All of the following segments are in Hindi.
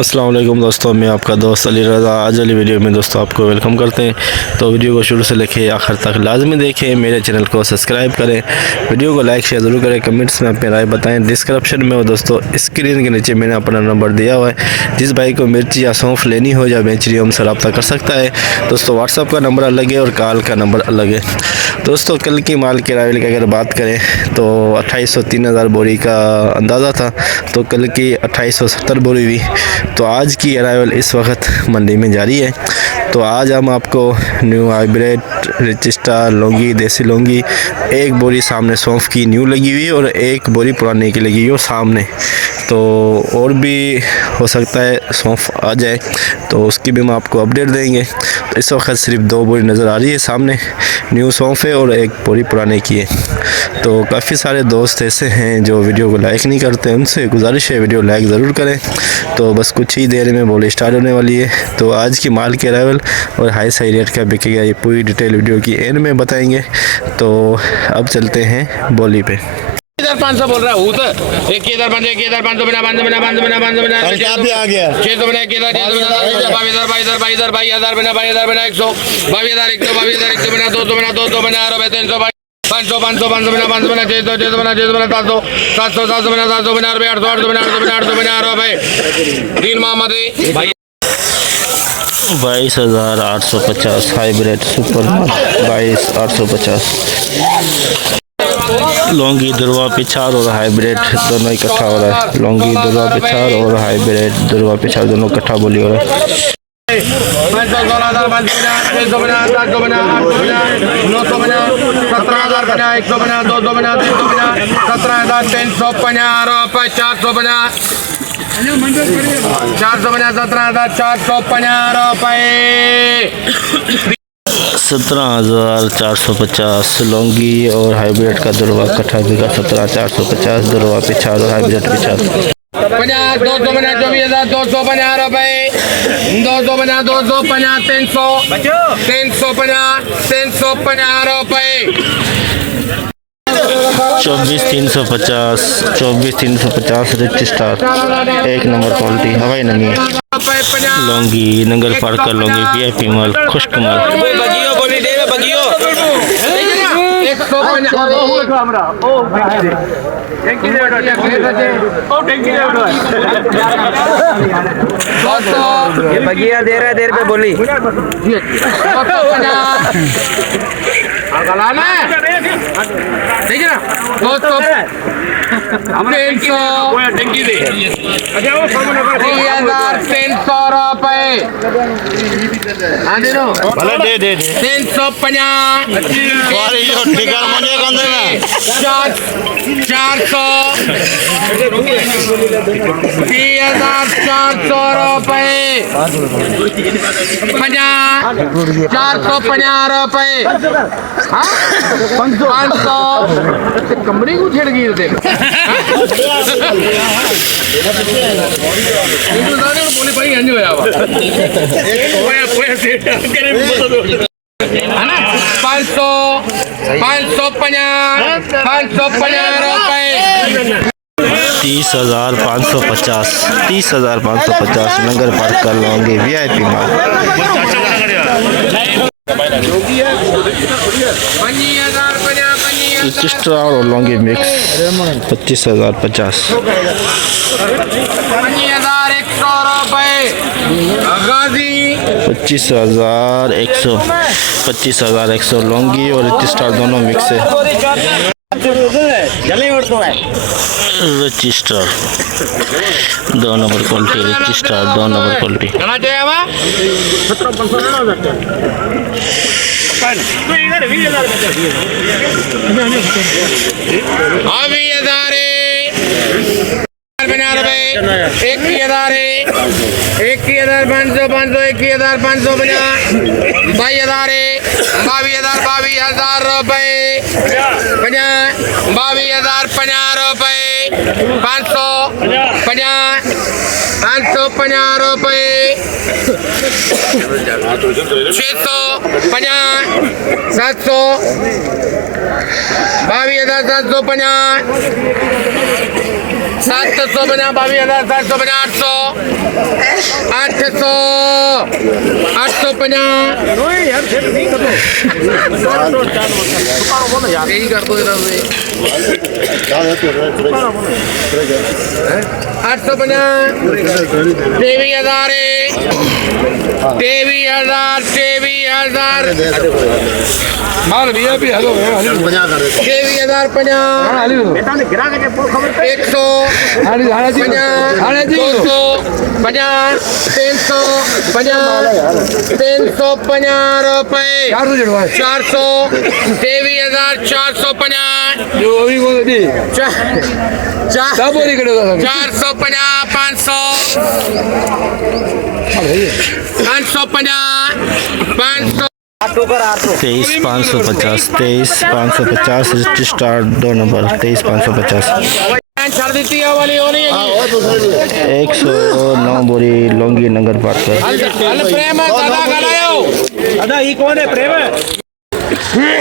अस्सलाम वालेकुम दोस्तों, मैं आपका दोस्त अली रज़ा। आज वाली वीडियो में दोस्तों आपको वेलकम करते हैं। तो वीडियो को शुरू से लेके आखिर तक लाजमी देखें, मेरे चैनल को सब्सक्राइब करें, वीडियो को लाइक शेयर ज़रूर करें, कमेंट्स में अपनी राय बताएं। डिस्क्रिप्शन में वो दोस्तों स्क्रीन के नीचे मैंने अपना नंबर दिया हुआ है। जिस भाई को मिर्ची या सौंफ लेनी हो या बेचनी हो हमसे रब्ता कर सकता है। दोस्तों व्हाट्सअप का नंबर अलग है और कॉल का नंबर अलग है। दोस्तों कल की माल के अराइवल की अगर बात करें तो 2800 3000 बोरी का अंदाज़ा था, तो कल की 2870 बोरी हुई। तो आज की अराइवल इस वक्त मंडी में जारी है। तो आज हम आपको न्यू हाइब्रिड रजिस्टर लौंगी, देसी लौंगी, एक बोरी सामने सौंफ की न्यू लगी हुई और एक बोरी पुराने की लगी हुई और सामने। तो और भी हो सकता है सौंफ आ जाए, तो उसकी भी हम आपको अपडेट देंगे। तो इस वक्त सिर्फ 2 बोरी नज़र आ रही है, सामने न्यू सौंफ है और एक बोरी पुराने की है। तो काफ़ी सारे दोस्त ऐसे हैं जो वीडियो को लाइक नहीं करते, उनसे गुजारिश है वीडियो लाइक ज़रूर करें। तो बस कुछ ही देर में बोली स्टार्ट होने वाली है। तो आज की माल के अराइवल और हाई साई रेट का बिकेगा, ये पूरी डिटेल वीडियो की एंड में बताएंगे। तो अब चलते हैं बोली पे। 500 बोल रहा हूँ तो एक इधर 500 बिना 600 बिना 600 बिना 22 बिना 2000 बिना 22 बिना 100 22,100 बिना 200 बिना 200 बिना 300 500 बिना 500 बिना 600 बिना 700 बिना 700 बिना 800 बिना भाई 3 मोहम्मद 22,850 हाइब्रिड सुपर 22,850 लौंगी दुर्वा पिछाड़ और हाइब्रिड दोनों इकट्ठा हो रहा है। लौंगी दुर्वा पिछाड़ और हाइब्रिड दुर्वा पिछाड़ दोनों इकट्ठा बोली हो रहा है। 500 बिना 600 बिना 700 बिना 800 बिना 900 बिना 17,000 बिना 100 बिना 200 बिना 300 बिना 17,350 रुपये 400 बिना 17,450 रुपये 17,450 लौंगी और हाइब्रिड का दुर्वा कट्ठा बिका 17,450 दुर्वा पिछाड़ और हाइब्रिड पिछाड़ 50 200 बना 24,250 रुपये 200 बना 250 350 रुपये 24,350 रिच स्टार एक नंबर क्वालिटी हवाई नमी है। लौंगी नंगर पार का लौंगी VIP माल खुश्क माल बगिया दे रहा है देर पे बोली देखिए ना 200 रुपये 400 3,400 रुपये 450 रुपये 500 कमरे को छेड़ गिर दे बोले भाई अंजो है 550 रुपये 30,550 नगर पार्क कर लौंगे VIP माल 25 स्टार और लौंगी मिक्स 25,050 25,100 लौंगी और 25 स्टार दोनों मिक्स है। Register 2 number quality register 2 number quality एक 500 500 बना 22,000 रुपये 22,050 रुपये 550 रुपये 650 700 22,750 750 22,750 800 850 यही कर दो इधर से 850 23,000 माल भैया भी हेलो 23,050 100 350 रुपए 400 23,450 450 500 550 23,550 23,550 रजिस्टर 2 नंबर 23,550 छड़ देती है वाली होनी है 109 बोरी लोंगी नगर पार कर अल प्रेम दादा गलायो दादा ये कौन है प्रेम है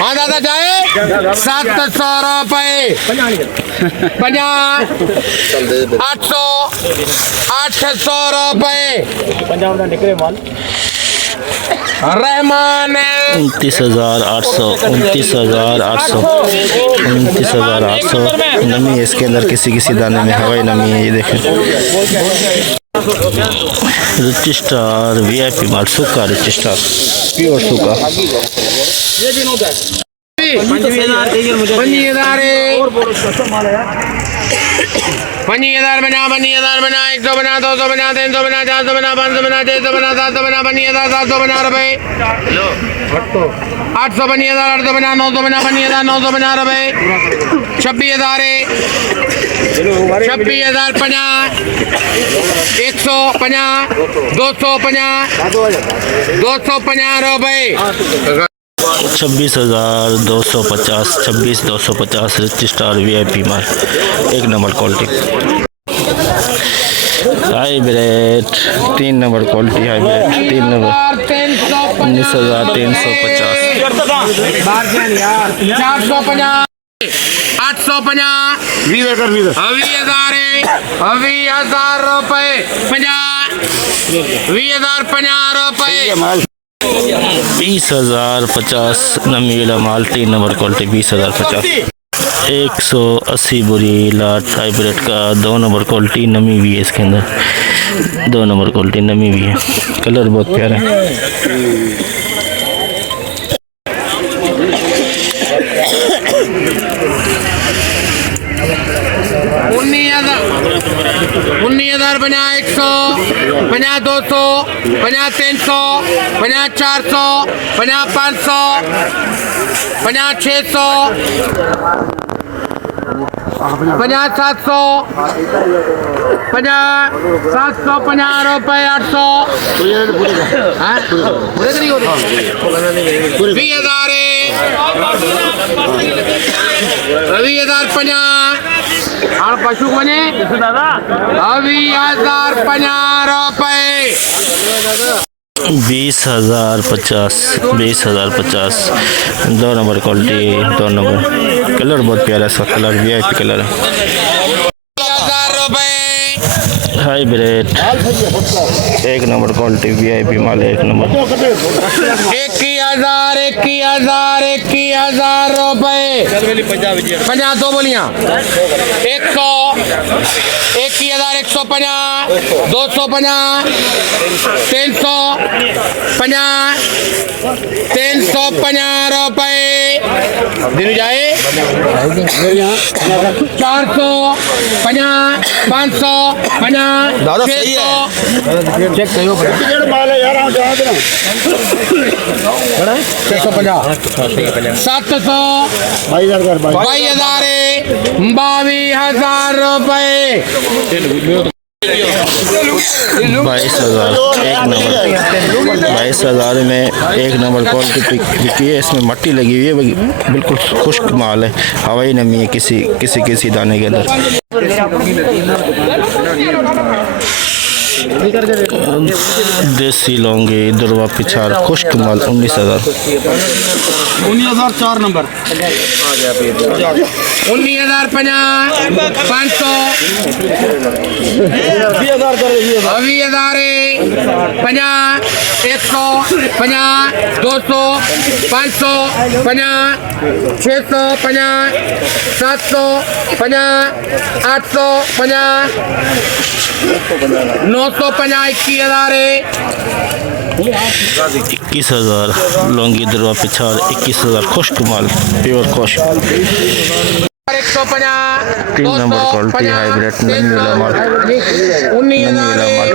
हाँ दादा जाए 700 रुपए 50 800 800 रुपए पंजाब का निकले माल रहमान 29,800 नमी है इसके अंदर किसी किसी दाने में हवाई नमी है। ये देखें रजिस्टर VIP माल सूखा रजिस्टर प्योर सूखा 50,000 बना 100 बना 200 बना 300 बना 400 बना 500 बना 600 बना 700 बना 50,000 700 बना रुपए 800 50,000 800 बना 900 बना 50,000 900 बना रुपए 26,000 26,050 150 250 रुपए 26,250 26,250 रजिस्टर VIP माल 1 number quality hybrid 3 number quality hybrid 3 number 19,350 450 850 20,000 रुपए 20,050 रुपए 20,050 नमी वाला माल 3 नंबर क्वालिटी 20,050 180 बोरी लाट हाइब्रिड का 2 नंबर क्वालिटी नमी भी है इसके अंदर 2 नंबर क्वालिटी नमी भी है कलर बहुत प्यारा है। 19,000 50 100 50 200 50 300 50 400 50 500 50 600 50 700 50 750 रुपए 800 पूरे करी 20,050 और पशु बने 20,050 रुपए 20,050 20,050 2 नंबर क्वालिटी 2 नंबर कलर बहुत प्यारा सा कलर VIP कलर है 20,000 रुपए हाइब्रिड 1 नंबर क्वालिटी VIP माल 1 नंबर 21,000 रुपए 50 दो बोलियां 100 21,150 250 300 50 350 रुपए दिन जाए 400 50 500 50 600 चेक करो माल है यार 700 22,000 रुपए 22,000 1 नंबर 22,000 में 1 नंबर क्वालिटी बिकी है। इसमें मट्टी लगी हुई है बिल्कुल खुश्क माल है हवाई नमी है किसी दाने के अंदर देसी लौंगे दुर्वा पिछाड़ खुश्क माल 19,000 19,004 नंबर 19,050 500 20,000 कर 20,000 50 150 200 500 50 650 750 850 950 21,000 21,000 लौंगी दुर्वा पिछाड़ 21,000 खुश्क माल प्योर खुश्क 150 3 नंबर क्वालिटी हाइब्रिड नमी वाला माल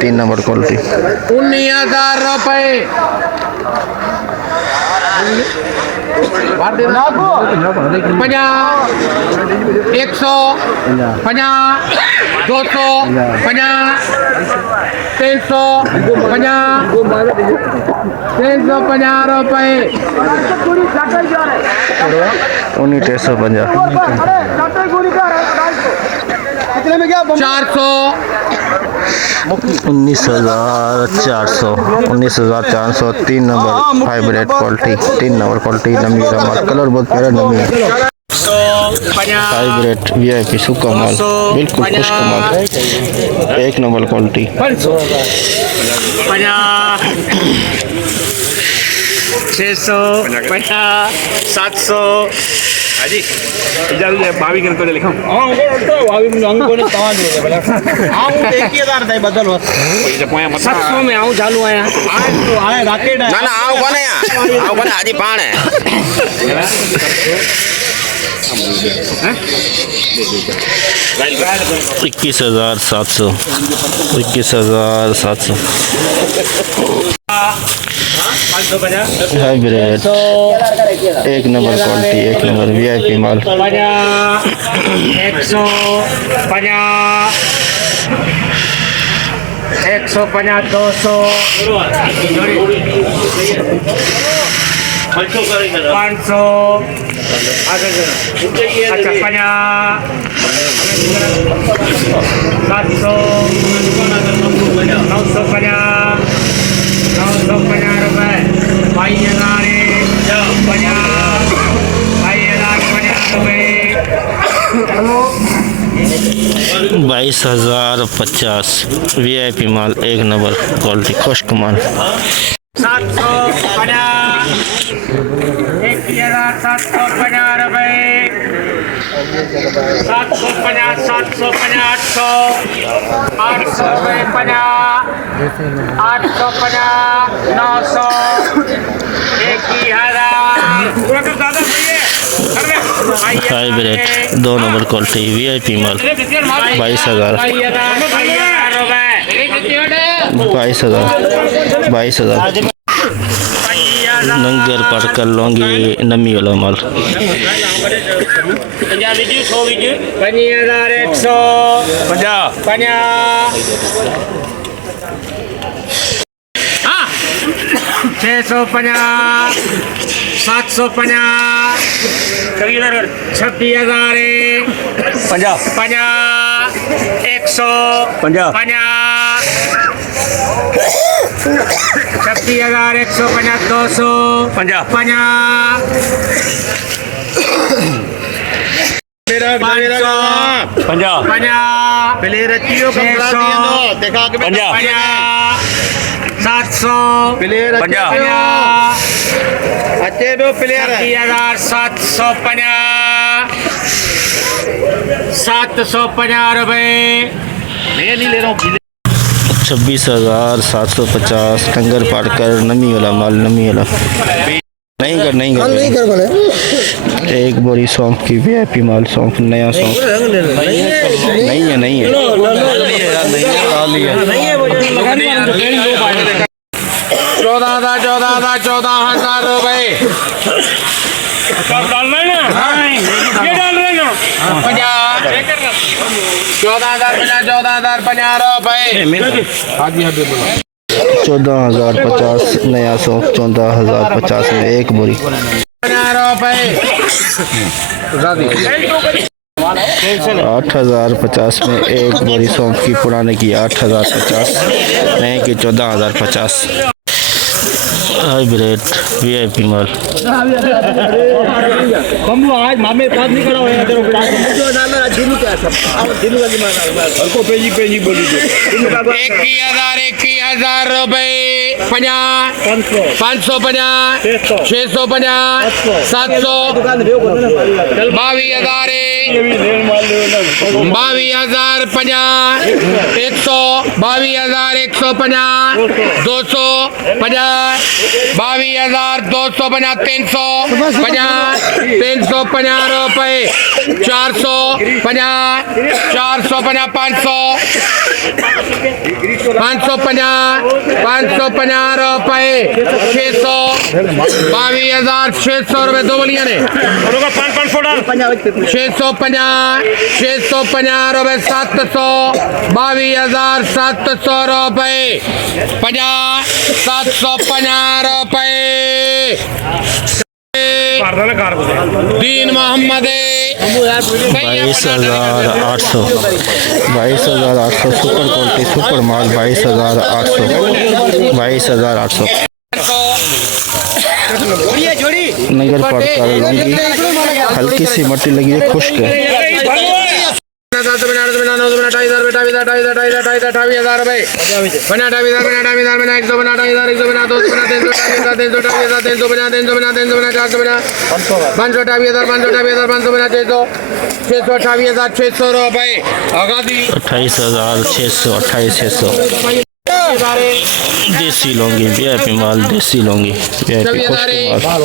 3 नंबर क्वालिटी 19,000 रुपए 50 100 50 200 50 300 50 350 रुपए 19,350 400 19,400 19,400 3 number hybrid quality 3 number quality नमी वाला माल कलर बहुत प्यारा नमी है हाइब्रिड वीआईपी सूखा माल बिल्कुल खुश्क माल 1 नंबर क्वालिटी 600 700 हाजी इजाजत है भाभी के तो लिखा हां तो भाभी अंको ने तवा दे बोला हां 21,000 दे बदल हो 700 में आऊं चालू आया आज तो आए राकेट है ना ना आओ कोने हाजी पाण है 21,700 21,700 hybrid 1 number quality 1 number VIP माल 150 200 500 अच्छा 22,050 वीआईपी माल 1 नंबर क्वालिटी खुश्क माल 1,750 रुपए 750 750 800 850 850 900 हाइब्रिड 2 नंबर क्वालिटी वीआईपी माल 22,000 22,000 नंगर पाटकर लौंगी नमी वाला माल 650 750 26,000 50 100 50 26,000 150 200 50 700 प्लेयर 750 रुपए मैं नहीं ले रहा हूँ 26,750 टंगर पाटकर नमी वाला माल नमी वाला नहीं कर बोले एक बोरी सौंफ की वीआईपी माल सौंफ नया सौंफ नहीं है 14,000 रुपए डालना है ना ये डाल रहे ना 14,050 रुपए 14,050 नया सौंफ 14,050 में एक बोरी 50 रुपए 8,050 में एक बोरी सौंफ की, पुराने की 8,050, नए की 14,050। हाइब्रिड वीआईपी माल। आज मामे पास नहीं करा होगा तेरे को पेजी पेजी बोली दो 21,000 रुपए 50 550 650 700 22,000 22,050 100 22,150 200 50 22,250 350 रुपए 450 450 550 रुपए 600 22,600 रुपए दो बोलिए ने 650 रुपए 700 22,700 रुपए 750 रुपए दीन मोहम्मद 22,800 सुपर क्वालिटी सुपर माल 22,800 नगर पड़ता लूंगी, हल्की सी मट्टी लगी है, खुश्क है। 28,600 रुपए 28,600 देसी लौंगी वीआईपी माल, देसी लौंगी वीआईपी खुश्क माल।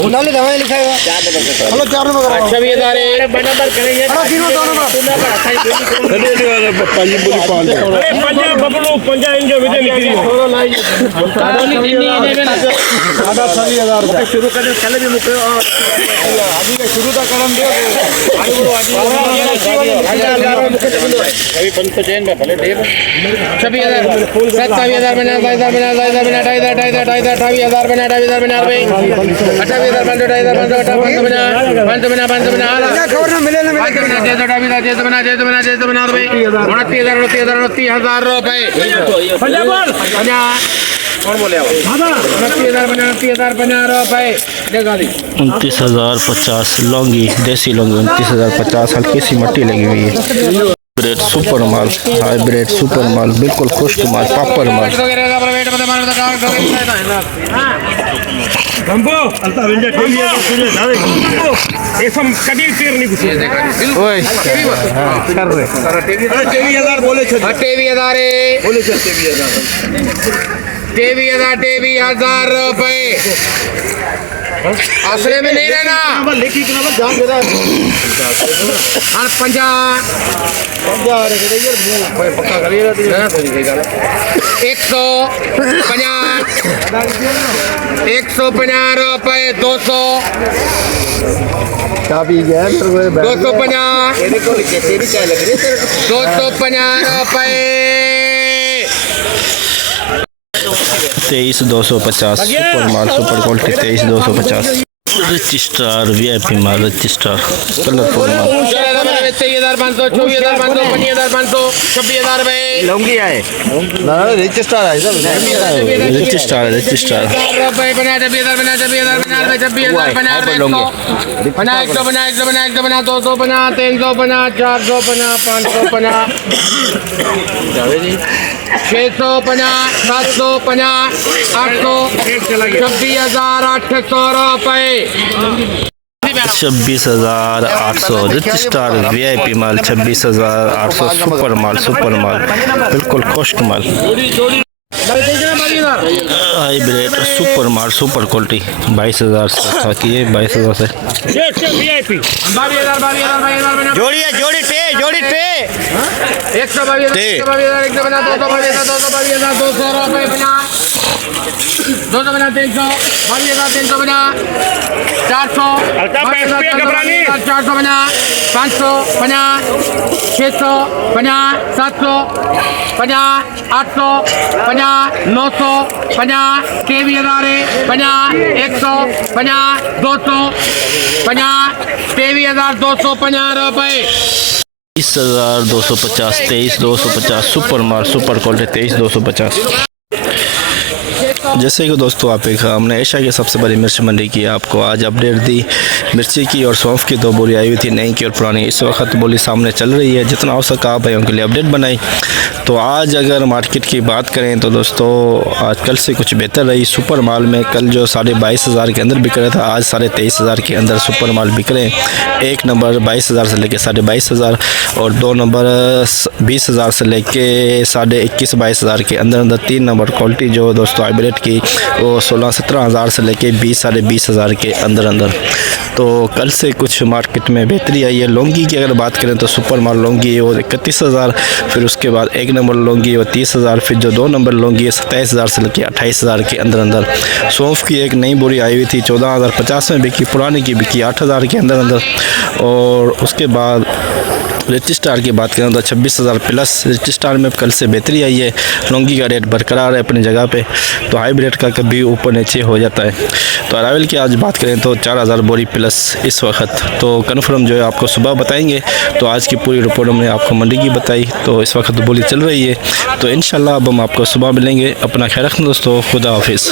₹29,050 लौंगी, देसी लौंगी 29,050, हल्की सी मट्टी लगी हुई है। हाइब्रिड सुपर माल, हाइब्रिड सुपर माल, बिल्कुल खुश्क माल, पापड़ माल। ₹23,000 रुपए असले में नहीं रहना 150 रुपए 200 250 रुपए 23,250 सुपर माल, super quality 23,250। Rich star VIP माल, रिच स्टार कलरफुल माल। 23,500 24,500 25,500 26,000 रुपए लौंगी आए रिच स्टार है सब रिच स्टार ₹26,000 बना 26,000 बना 26,000 बना 26,000 बना 100 बना 100 बना 100 बना 100 बना 200 बना 300 बना 400 बना 500 बना 600 बना 700 बना 800 26,800 रुपए 26,800 रिच स्टार वीआईपी माल 26,800 सुपर माल, सुपर माल, बिल्कुल खुश्क माल। हाइब्रिड सुपर माल, सुपर क्वालिटी 22,000 से की है, 22,000 से जोड़ी है जोड़ी टे 122,000 बना 200 रुपए बना 200 बना 300 22,300 बना 400 400 बना 500 बना 600 बना 700 बना 800 बना 900 बना 23,000 100 बना 200 बना 23,250 रुपए 23,250 23,250 सुपर माल सुपर क्वालिटी 23,250। जैसे कि दोस्तों आप एक हमने एशिया की सबसे बड़ी मिर्च मंडी की आपको आज अपडेट दी। मिर्ची की और सौंफ की 2 बोरी आई हुई थी, नई की और पुरानी। इस वक्त बोली सामने चल रही है, जितना हो सका आप भाइयों के लिए अपडेट बनाई। तो आज अगर मार्केट की बात करें तो दोस्तों आज कल से कुछ बेहतर रही। सुपर माल में कल जो 22,500 के अंदर बिक रहा था, आज 23,500 के अंदर सुपर माल बिक रहे हैं। एक नंबर 22,000 से लेके 22,500 और 2 नंबर 20,000 से लेके 21,500 के अंदर अंदर। 3 नंबर क्वालिटी जो दोस्तों हाइब्रिड की वो 16-17 से लेके 20-20,000 के अंदर अंदर। तो कल से कुछ मार्केट में बेहतरी आई है। लौंगी की अगर बात करें तो सुपर माल लौंगी है वो 31,000, फिर उसके बाद 1 नंबर लौंगी है वो 30,000, फिर जो 2 नंबर लौंगी है 27,000 से लेके 28,000 के अंदर अंदर। सौंफ की एक नई बोरी आई हुई थी 14,050 में बिकी, पुरानी की बिकी 8,000 के अंदर अंदर। और उसके बाद रिच स्टार की बात करें तो 26,000 प्लस रिच स्टार में कल से बेहतरी आई है। लौंगी का रेट बरकरार है अपनी जगह पे, तो हाइब्रिड का कभी ऊपर नीचे हो जाता है। तो अरावल की आज बात करें तो 4,000 बोरी प्लस इस वक्त। तो कन्फर्म जो है आपको सुबह बताएंगे। तो आज की पूरी रिपोर्ट हमने आपको मंडी की बताई। तो इस वक्त बोली चल रही है, तो इंशाल्लाह अब हम आपको सुबह मिलेंगे। अपना ख्याल रखना दोस्तों, खुदा हाफिज़।